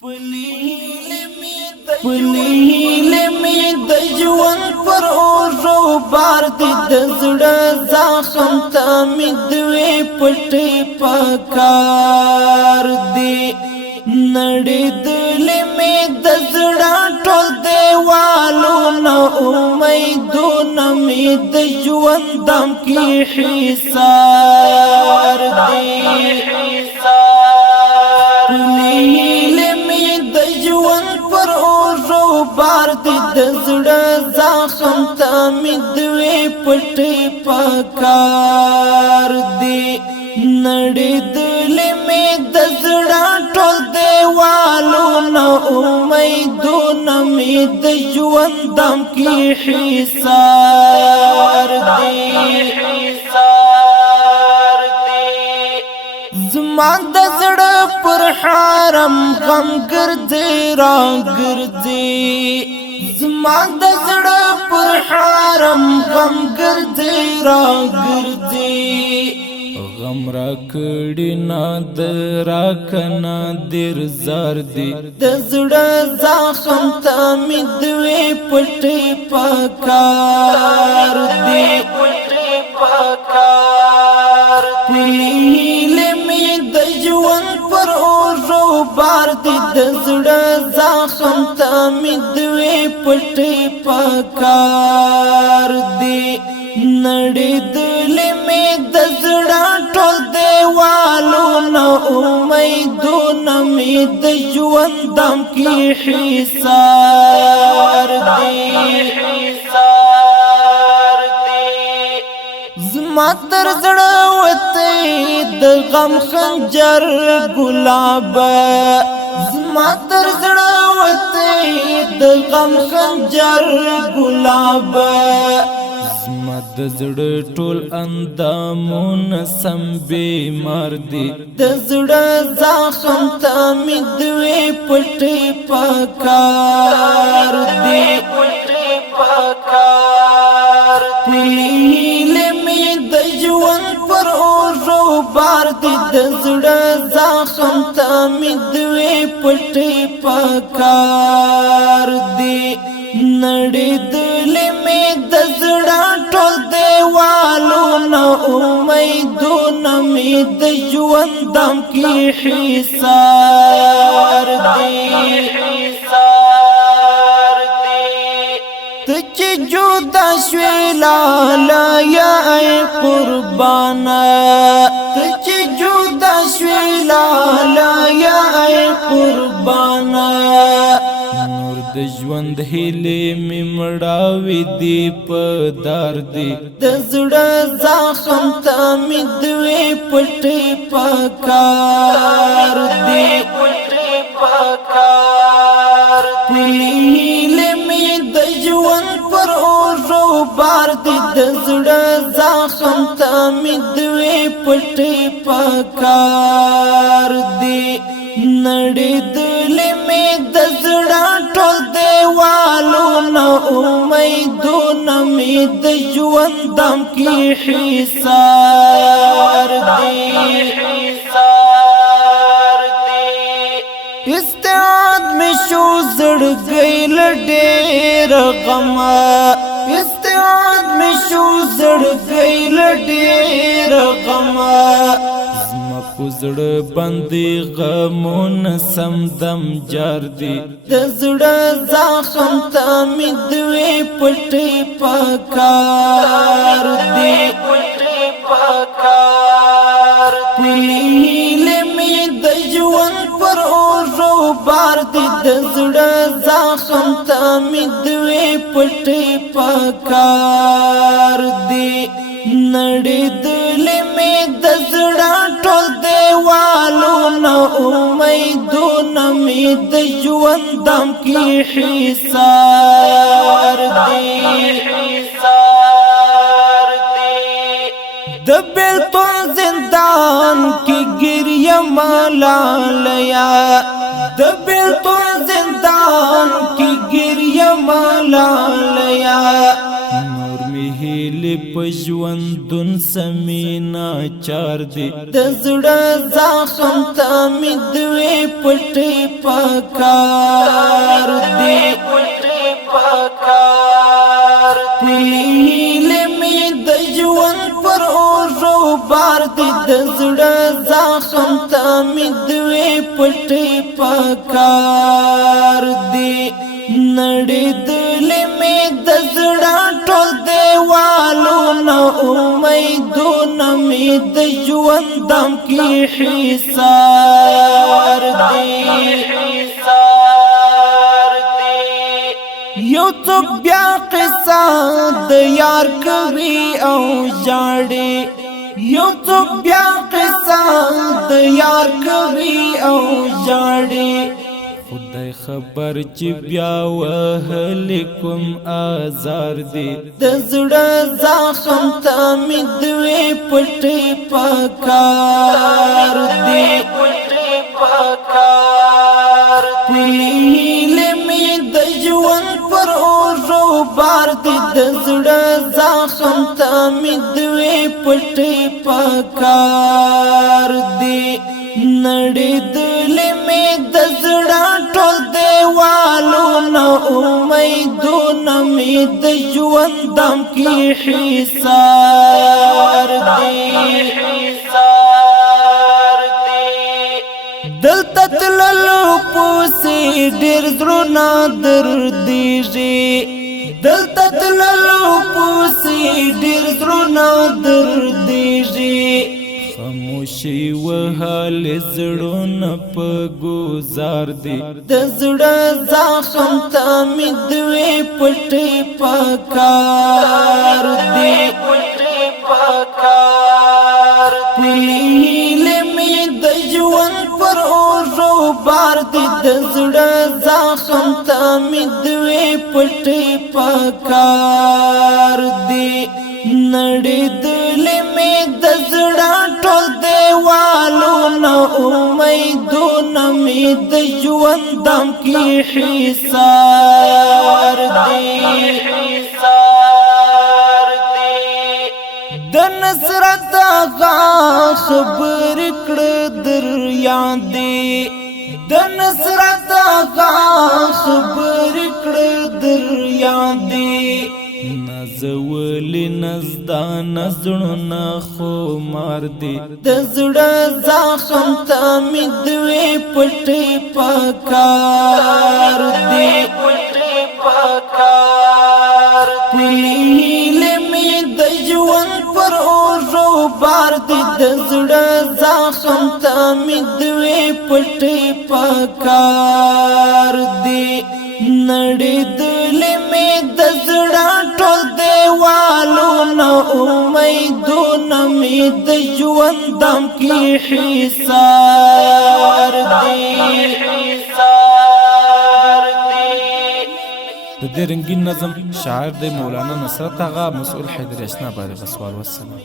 پلیل می د ژوند پر اوږو بار دی د زړه زخم ته می دوی پټي پکار دی نړېدلې می د زړه ټول دیوالونه امیدونه می د ژوند دم کې حصار دی بار دی د زړه زخم ته می دوی پټي پکار دی نړېدلې می د زړه ټول دیوالونه امیدونه می د ژوند دم کې حصار دی زما د زړه پر حرم غم ګرځي را ګرځي زما د زړه پر حرم غم ګرځي را ګرځي غم را کړي نه درا کنا در زار دی د زړه زخم ته می دوی پټي پکار دی بار دی د زړه زخم ته می دوی پټي پکار دی نړېدلې می د زړه ټول دیوالونه امیدونه می د ژوند دم کې حصار دی زما تر زړه وته د غم خنجر ګلاب زما تر زړه وته د غم خنجر ګلاب زما د زړه ټول اندامونه سم بیمار دي د زړه زخم ته می دوی پټي پکار دی بار دی د زړه زخم ته می دوی پټي پکار دی نړېدلې می د زړه ټول دیوالونه امیدونه می د ژوند دم کې حصار دی ته چې جدا شوې لاله یا ای قربانه ته چې جدا شوې لاله یا ای قربانه نور د ژوند هیلې می مړاوي دی په دار دی د زړه زخم ته می دوی پټي پکار دی بار دی د زړه زخم ته می دوی پټي پکار دی نړېدلې می د زړه ټول دیوالونه امیدونه می د ژوند دم کې حصار دی استعاد می شو زړګی له ډېر غمه استعاد می شو زړګی له ډېر غمه زما په زړه باندې غمونه سمدم جار دی د زړه زخم ته می دوی پټي پکار دی بار دی د زړه زخم ته می دوی پټي پکار دی نړېدلې می د زړه ټول دیوالونه امیدونه می د ژوند دم کې حصار دی د بیلتون زندان کې ګریه ملالیا د بیلتون زندان کی گریه ملالیا نور می هیلی پژوندون سمینا چار دی د زړه زخم ته می دوی پټي پکار دی پیله می د ژوند پر اورو بار دی د زړه زخم ته می دوی پټي پکار دی نړۍ دلې می د زړه ټول دیوالو نه امیدونه می د ژوند دم کې حصار دی یو څوک بیا قصه د یار کوي او ژاړي یو څوک بیا قصه د یار کوي او ژاړي خدای خبر چې بیا وهل کوم آزار دی د زړه زخم ته می دوی پټي پکار دی پیله می د ژوند پر اورو بار دی د زړه زخم ته می دوی پټي پکار دی نړۍ دلې می د زړه ټول دیوالو نه امیدونه می د ژوند دم کې حصار دی دلته تللو پوسې ډېر زړونه دردېږي دلته تللو پوسې ډېر زړونه دردېږي خاموشي وهل زړونه په ګوزار دی د زړه زخم ته می دوی پټي پکار دی پیله می د ژوند پر اورو بار دی د زړه زخم ته می دوی پټي پکار دی نړۍ دلې می د زړه ټول دیوالو نه امیدونه می د ژوند دم کې حصار دی د نصرت آغا خبر کړه در یادې د نصرت آغا خبر کړه در یادې نازولی نزدان زړونه خو مار دی د زړه زخم ته می دوی پټي پکار دی پیله می د ژوند پر اورو بار دی د زړه زخم ته می دوی پټي پکار دی نړۍ دلې می د زړه ټول دیوالو نه امیدونه می د ژوند دم کې حصار دی د دې رنگین نظم شاعر د مولانا نصرت آغا مسئول حیدر اشنا بارے بسوال والسلام